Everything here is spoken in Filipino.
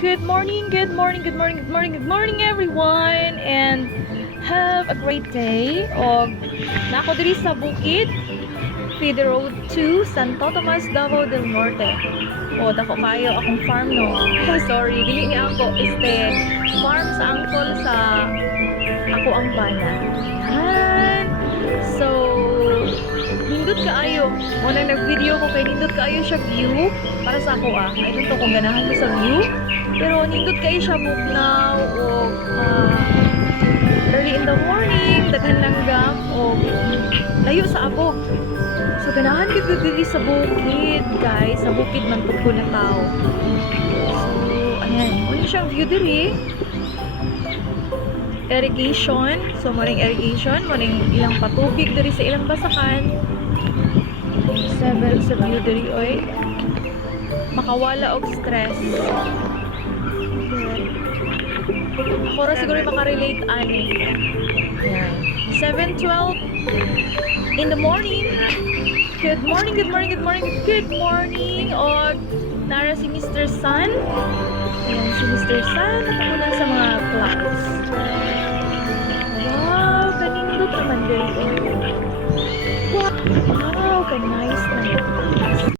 Good morning, good morning, good morning, good morning, good morning everyone, and have a great day. Nako diri sa bukid, feed the road to Santo Tomas, Davao del Norte. Dako kayo akong farm no. Sorry, dili ni ako farm sa angkol sa ako ang bana. Yan. So, nindot kaayo. Mo nang nag-video ko kay nindot kaayo siya view para sa ako I don't know kung ganahan mo sa view. Pero nindot kayo siya bugnaw o early in the morning, daghan langgam o layo sa abog. So ganahan gid diri sa bukid, guys. Sa bukid man pud ko na tao. So ayan, ano siyang view diri? Irrigation. So morning irrigation, morning ilang patubig diri sa ilang basakan. Several sa view diri oy. Makawala og stress. Ako ra siguro makarelate ani. Ayan. 7:12 in the morning. Good morning, good morning, good morning, good morning. O nara si Mr. Sun. Ayan si Mr. Sun. Muna sa mga clouds. Wow, kanindot naman dito. Wow, ka-nice na.